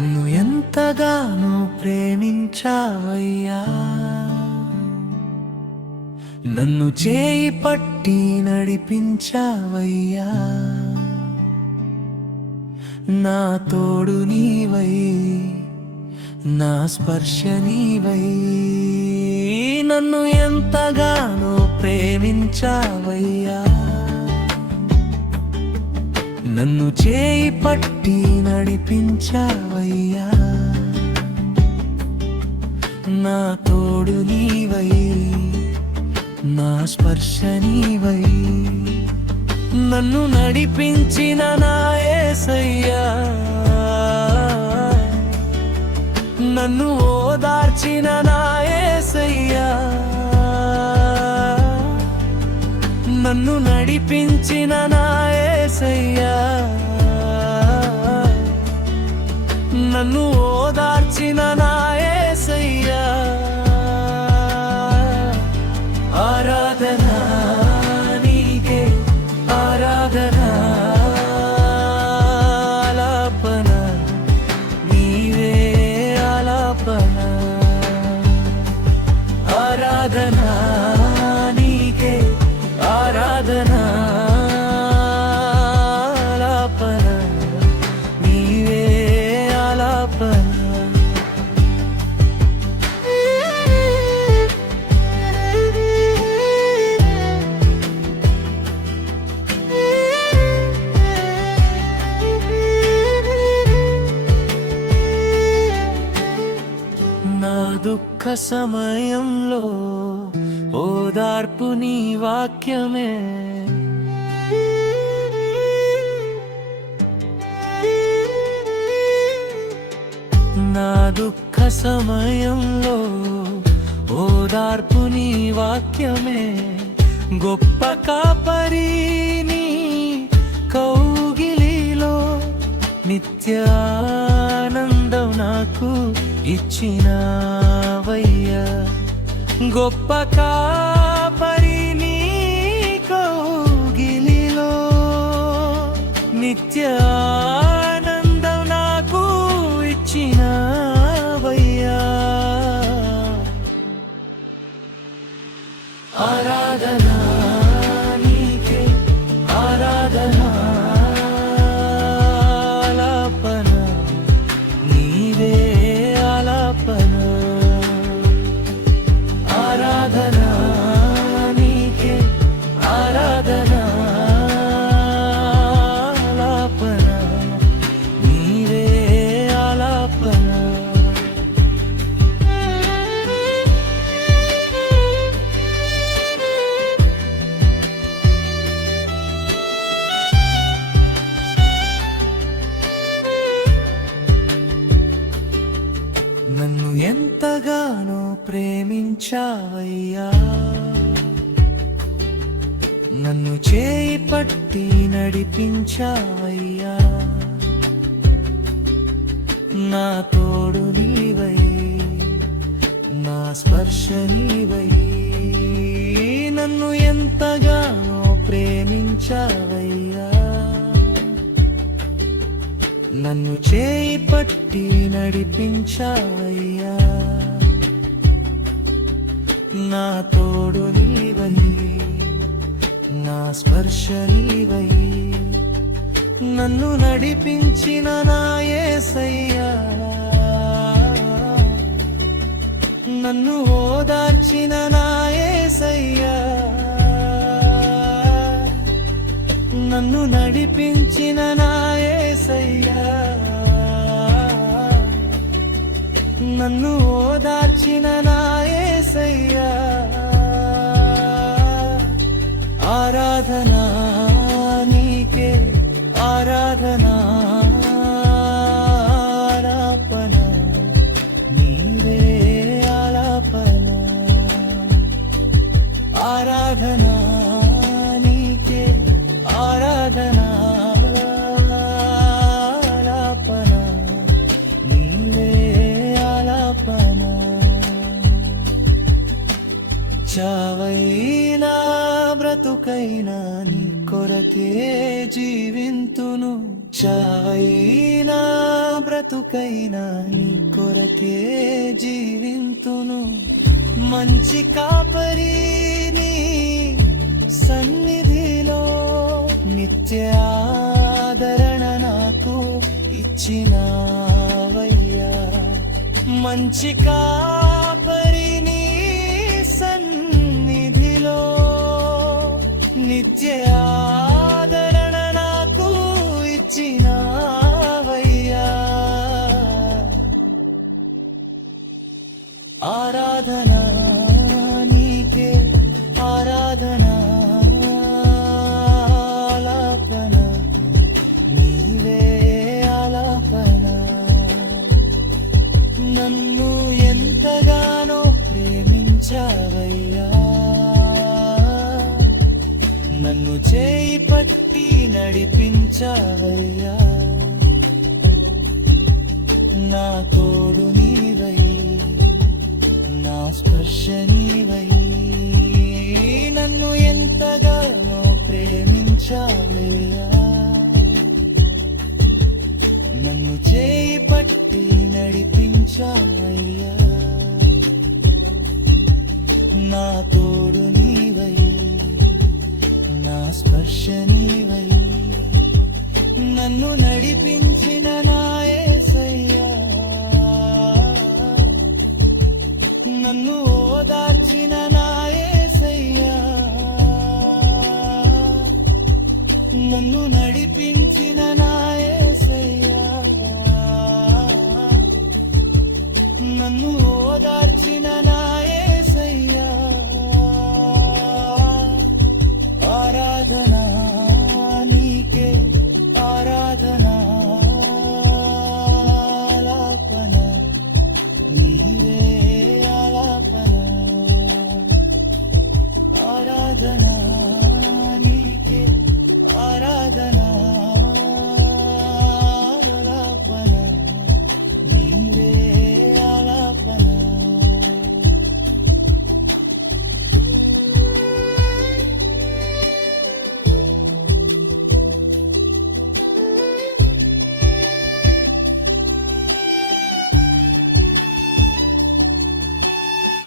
నన్ను ఎంతగానో ప్రేమించావయ్యా, నన్ను చేయి పట్టి నడిపించావయ్యా, నా తోడు నీవై, నా స్పర్శ నీవై, నన్ను ఎంతగానో ప్రేమించావయ్యా, నన్ను చేయి పట్టి నడిపించావయ్యా, నా తోడు నీవై, నా స్పర్శ నీవై, నన్ను నడిపించిన నా యేసయ్యా, నన్ను ఓదార్చిన నా యేసయ్యా, నన్ను నడిపించిన నా యేసయ్యా, నన్ను ఓదార్చిన నా యేసయ్యా, ఆరాధనా నీకే, ఆరాధనా ఆలాపన నీవే, ఆలాపన ఆరాధనా నీకే, ఆరాధనా ఆలాపన నీవే, ఆలాపన. నా దుఃఖ సమయంలో ఓదార్పు నీ వాక్యమే, నా దుఃఖ సమయంలో ఓదార్పు నీ వాక్యమే, గొప్ప కాపరి నీ కౌగిలిలో నిత్యానందం నాకు ఇచ్చినావయ్యా, గొప్ప కాపరి నీ కౌగిలిలో నిత్యానందం నాకు ఇచ్చినావయ్యా, ఆరాధనా నీకే, ఆరాధనా ఆలాపన నీవే, ఆలాపన ఆరాధనా నీకే, ఆరాధనా ఆలాపన నీవే, ఆలాపన. నన్ను ఎంతగానో ప్రేమించావయ్యా, నన్ను చేయి పట్టి నడిపించావయ్యా, నా తోడు నీవై, నా స్పర్శ నీవై, నన్ను ఎంతగానో ప్రేమించావయ్యా, నన్ను చేయి పట్టి నడిపించావయ్యా, నా తోడు నీవై, నా స్పర్శ నీవై, నన్ను నడిపించిన నా యేసయ్యా, నన్ను ఓదార్చిన నా యేసయ్యా, నన్ను నడిపించిన నా యేసయ్యా, నన్ను ఓదార్చిన నా యేసయ్యా, ఆరాధనా నీకే, ఆరాధనా ఆలాపన నీవే, ఆలాపన ఆరాధనా నీకే, ఆరాధనా ఆలాపన నీవే, ఆలాపన. చావైనా బ్రతుకైనా నీ కొరకే జీవింతును, చావైనా బ్రతుకైనా నీ కొరకే జీవింతును. మంచి కాపరి నీ సన్నిధిలో నిత్య ఆదరణ నాకు ఇచ్చినావయ్యా. మంచి కాపరి నీ సన్నిధిలో నిత్య ఆదరణ నాకు ఇచ్చినావయ్యా. ఆరాధనా నీకే, ఆరాధనా ఆలాపన నీవే ఆలాపన. నన్ను ఎంతగానో ప్రేమించావయ్యా, నన్ను చేయి పట్టి నడిపించావయ్యా. నా తోడు నీవై, నా స్పర్శ నీవై, నన్ను ఎంతగానో ప్రేమించావయ్యా. నన్ను చేయి పట్టి నడిపించావయ్యా. నా తోడు నీవై, నా స్పర్శ నీవై, నన్ను నడిపించిన నా యేసయ్యా. నన్ను ఓదార్చిన నా యేసయ్యా. నన్ను నడిపించిన నా యేసయ్యా. నన్ను